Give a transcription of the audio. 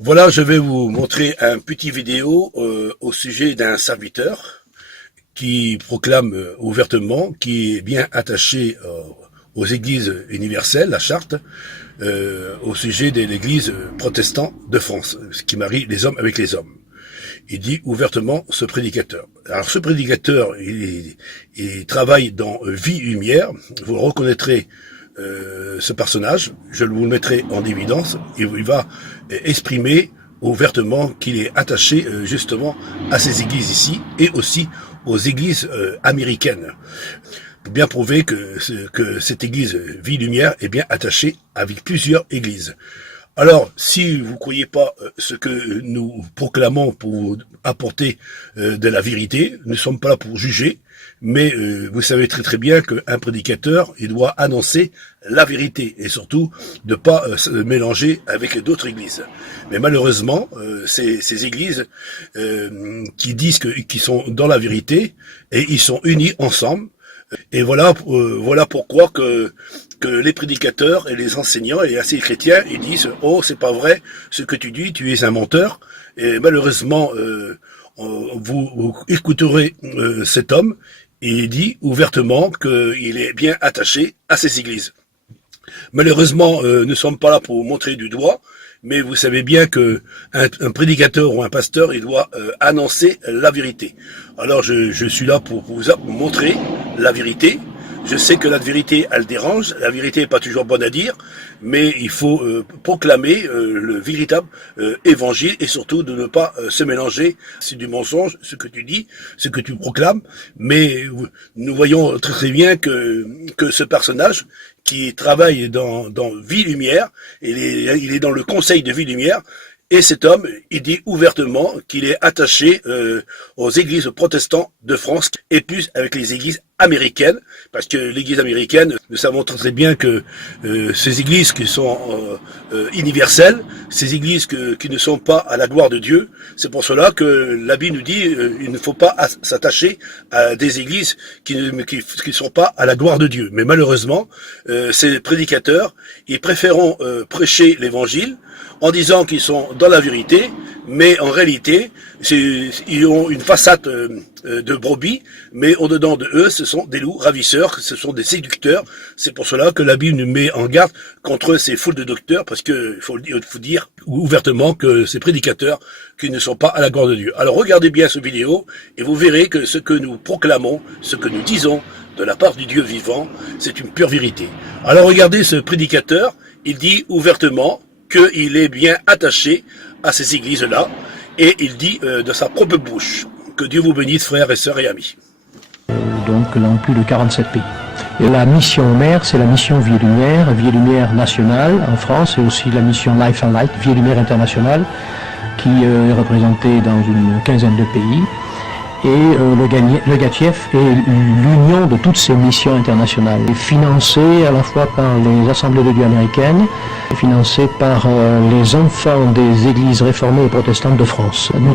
Voilà, je vais vous montrer un petit vidéo au sujet d'un serviteur qui proclame ouvertement, qui est bien attaché aux églises universelles, la charte, au sujet de l'église protestante de France, ce qui marie les hommes avec les hommes. Il dit ouvertement ce prédicateur. Alors ce prédicateur, il travaille dans Vie Lumière, vous le reconnaîtrez ce personnage, je vous le mettrai en évidence, et il va exprimer ouvertement qu'il est attaché justement à ces églises ici et aussi aux églises américaines. Pour bien prouver que cette église Vie Lumière est bien attachée avec plusieurs églises. Alors, si vous ne croyez pas ce que nous proclamons pour apporter de la vérité, nous ne sommes pas là pour juger, mais vous savez très très bien qu'un prédicateur, il doit annoncer la vérité et surtout de pas se mélanger avec d'autres églises. Mais malheureusement, ces églises qui disent qu'ils sont dans la vérité et ils sont unis ensemble. Et voilà pourquoi que les prédicateurs et les enseignants et les chrétiens, ils disent « Oh, c'est pas vrai, ce que tu dis, tu es un menteur ». Et malheureusement, vous écouterez cet homme, et il dit ouvertement qu'il est bien attaché à ces églises. Malheureusement, nous ne sommes pas là pour montrer du doigt, mais vous savez bien que un prédicateur ou un pasteur, il doit annoncer la vérité. Alors je suis là pour vous montrer la vérité. Je sais que la vérité, elle dérange, la vérité n'est pas toujours bonne à dire, mais il faut proclamer le véritable évangile et surtout de ne pas se mélanger. C'est du mensonge, ce que tu dis, ce que tu proclames, mais nous voyons très très bien que ce personnage qui travaille dans Vie Lumière, il est dans le conseil de Vie Lumière, et cet homme, il dit ouvertement qu'il est attaché aux églises protestantes de France et plus avec les églises américaines, parce que l'église américaine, nous savons très très bien que ces églises qui sont universelles, ces églises qui ne sont pas à la gloire de Dieu, c'est pour cela que la Bible nous dit il ne faut pas s'attacher à des églises qui ne sont pas à la gloire de Dieu. Mais malheureusement, ces prédicateurs, ils préféreront prêcher l'évangile en disant qu'ils sont dans la vérité, mais en réalité, ils ont une façade de brebis, mais au-dedans de eux, ce sont des loups ravisseurs, ce sont des séducteurs. C'est pour cela que la Bible nous met en garde contre ces foules de docteurs, parce qu'il faut dire ouvertement que ces prédicateurs qui ne sont pas à la gloire de Dieu. Alors regardez bien cette vidéo, et vous verrez que ce que nous proclamons, ce que nous disons de la part du Dieu vivant, c'est une pure vérité. Alors regardez ce prédicateur, il dit ouvertement qu'il est bien attaché à ces églises-là, et il dit de sa propre bouche. Que Dieu vous bénisse, frères et sœurs et amis. Donc dans plus de 47 pays. Et la mission mère, c'est la mission Vie Lumière nationale en France, et aussi la mission Life and Light, Vie Lumière internationale, qui est représentée dans une quinzaine de pays. Et le GATIEF est l'union de toutes ces missions internationales, financée à la fois par les Assemblées de Dieu américaines, financée par les enfants des églises réformées et protestantes de France. Nous